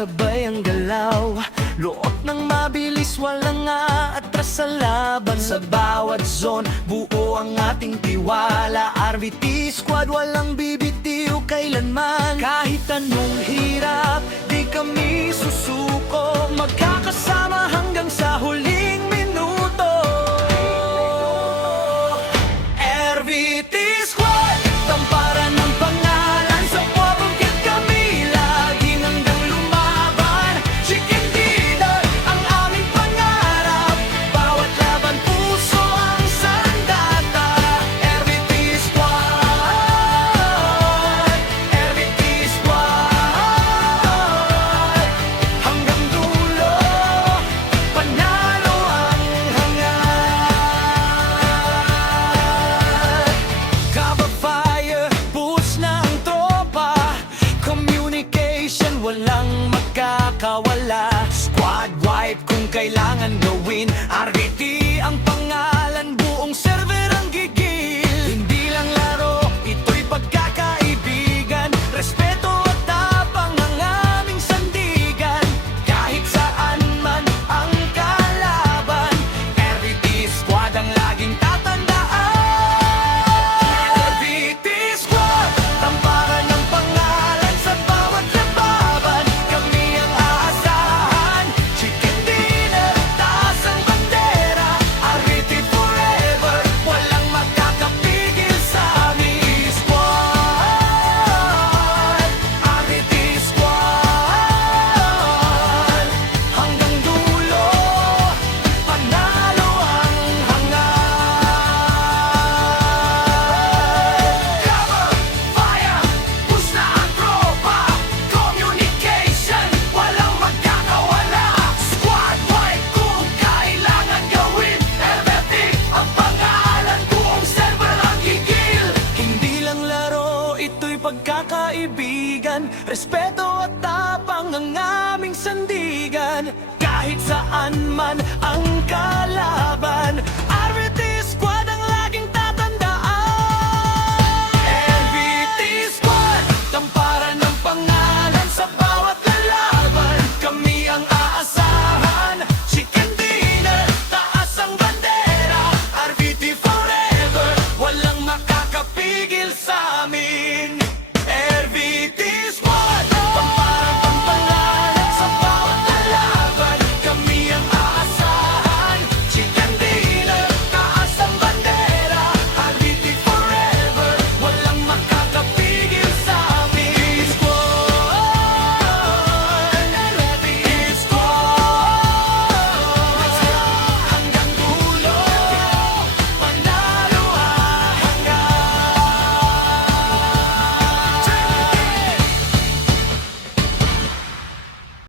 sabay ang galaw. Loob ng mabilis, walang aatras sa laban. Sa bawat zone, buo ang ating tiwala. RVT Squad, walang bibitiw kailanman. Kahit anong hirap, di kami susuko. Magkakasama hanggang sa huling minuto. RVT Squad, tamparan ng pangalan. Sa pabungkit kami laging hanggang lumaban. Chicken dinner ang aming pangarap. Bawat laban puso ang sandata. RVT Squad, RVT Squad, hanggang dulo, panalo ang hangad. Cover fire, push na ang tropa. Communication, walang magkakawala. Squad wipe kung kailangan gawin. RVT ang pangalan, buong server ang gigil. Hindi lang laro, ito'y pagkakaibigan. Respeto at tapang ang aming sandigan. Kahit saan man ang kalaban, RVT Squad ang laging tatandaan. RVT Squad, tamparan ng pangalan sa bawat lababan. Kami ang aasahan. Chicken dinner, taas ang bandera. RVT forever, walang makakapigil sa aming squad. RVT Squad, hanggang dulo, panalo ang hangad. Cover, fire, push na ang tropa. Communication, walang magkakawala. Squad wipe kung kailangan gawin. RVT ang pangalan, buong server ang gigil. Hindi lang laro, ito'y pagkakaibigan. Respeto